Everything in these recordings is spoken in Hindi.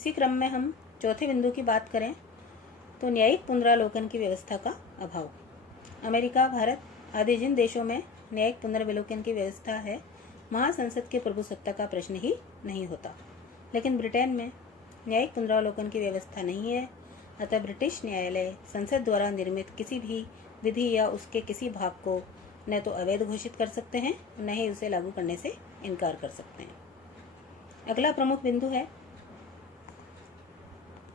इसी क्रम में हम चौथे बिंदु की बात करें तो न्यायिक पुनरावलोकन की व्यवस्था का अभाव। अमेरिका, भारत आदि जिन देशों में न्यायिक पुनर्विलोकन की व्यवस्था है, वहाँ संसद के प्रभुसत्ता का प्रश्न ही नहीं होता। लेकिन ब्रिटेन में न्यायिक पुनरावलोकन की व्यवस्था नहीं है। अतः ब्रिटिश न्यायालय संसद द्वारा निर्मित किसी भी विधि या उसके किसी भाग को न तो अवैध घोषित कर सकते हैं, न ही उसे लागू करने से इनकार कर सकते हैं। अगला प्रमुख बिंदु है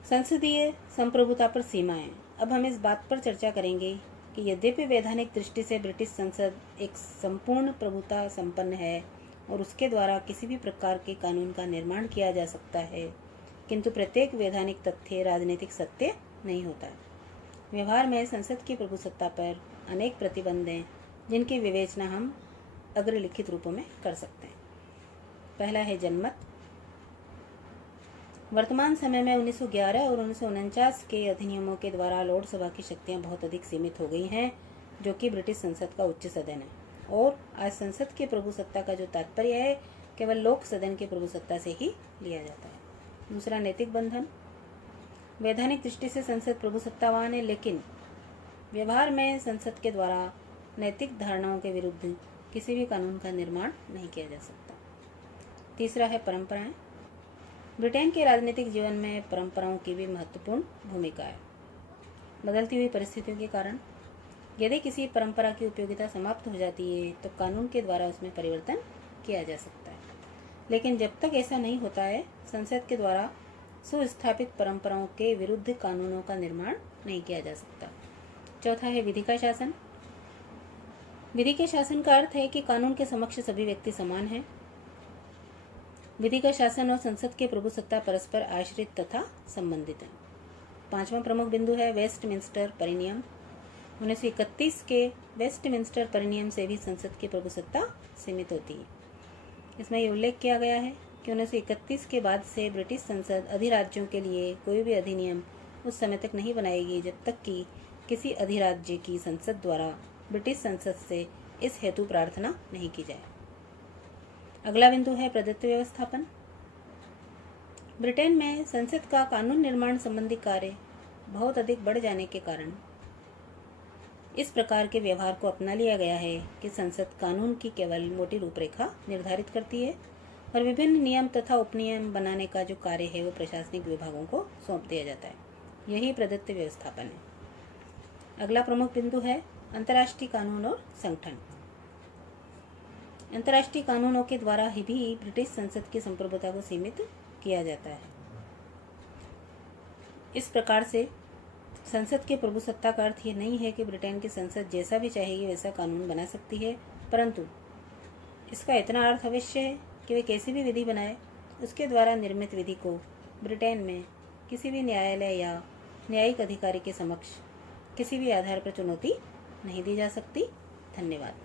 संसदीय संप्रभुता पर सीमाएं। अब हम इस बात पर चर्चा करेंगे कि यद्यपि वैधानिक दृष्टि से ब्रिटिश संसद एक संपूर्ण प्रभुता संपन्न है और उसके द्वारा किसी भी प्रकार के कानून का निर्माण किया जा सकता है, किंतु प्रत्येक वैधानिक तथ्य राजनीतिक सत्य नहीं होता है। व्यवहार में संसद की प्रभुसत्ता पर अनेक प्रतिबंध हैं, जिनकी विवेचना हम अग्रलिखित रूपों में कर सकते हैं। पहला है जनमत। वर्तमान समय में 1911 और 1949 के अधिनियमों के द्वारा लॉर्ड सभा की शक्तियां बहुत अधिक सीमित हो गई हैं, जो कि ब्रिटिश संसद का उच्च सदन है। और आज संसद की प्रभुसत्ता का जो तात्पर्य है, केवल लोक सदन की प्रभुसत्ता से ही लिया जाता है। दूसरा, नैतिक बंधन। वैधानिक दृष्टि से संसद प्रभुसत्तावान है, लेकिन व्यवहार में संसद के द्वारा नैतिक धारणाओं के विरुद्ध किसी भी कानून का निर्माण नहीं किया जा सकता। तीसरा है परंपराएं। ब्रिटेन के राजनीतिक जीवन में परंपराओं की भी महत्वपूर्ण भूमिका है। बदलती हुई परिस्थितियों के कारण यदि किसी परंपरा की उपयोगिता समाप्त हो जाती है, तो कानून के द्वारा उसमें परिवर्तन किया जा सकता है। लेकिन जब तक ऐसा नहीं होता है, संसद के द्वारा सुस्थापित परंपराओं के विरुद्ध कानूनों का निर्माण नहीं किया जा सकता। चौथा है विधि का शासन। विधि के शासन का अर्थ है कि कानून के समक्ष सभी व्यक्ति समान हैं। विधि का शासन और संसद के प्रभुसत्ता परस्पर आश्रित तथा संबंधित हैं। पांचवा प्रमुख बिंदु है वेस्टमिंस्टर परिनियम। 1931 के वेस्टमिंस्टर परिनियम से भी संसद की प्रभुसत्ता सीमित होती है। इसमें यह उल्लेख किया गया है कि 1931 के बाद से ब्रिटिश संसद अधिराज्यों के लिए कोई भी अधिनियम उस समय तक नहीं बनाएगी जब तक कि किसी अधिराज्य की संसद द्वारा ब्रिटिश संसद से इस हेतु प्रार्थना नहीं की जाए। अगला बिंदु है प्रदत्त व्यवस्थापन। ब्रिटेन में संसद का कानून निर्माण संबंधी कार्य बहुत अधिक बढ़ जाने के कारण इस प्रकार के व्यवहार को अपना लिया गया है कि संसद कानून की केवल मोटी रूपरेखा निर्धारित करती है और विभिन्न नियम तथा उपनियम बनाने का जो कार्य है वो प्रशासनिक विभागों को सौंप दिया जाता है। यही प्रदत्त व्यवस्थापन है। अगला प्रमुख बिंदु है अंतर्राष्ट्रीय कानून और संगठन। अंतर्राष्ट्रीय कानूनों के द्वारा ही भी ब्रिटिश संसद की संप्रभुता को सीमित किया जाता है। इस प्रकार से संसद के प्रभुसत्ता का अर्थ ये नहीं है कि ब्रिटेन की संसद जैसा भी चाहेगी वैसा कानून बना सकती है, परंतु इसका इतना अर्थ अवश्य है कि वे कैसी भी विधि बनाए, उसके द्वारा निर्मित विधि को ब्रिटेन में किसी भी न्यायालय या न्यायिक अधिकारी के समक्ष किसी भी आधार पर चुनौती नहीं दी जा सकती। धन्यवाद।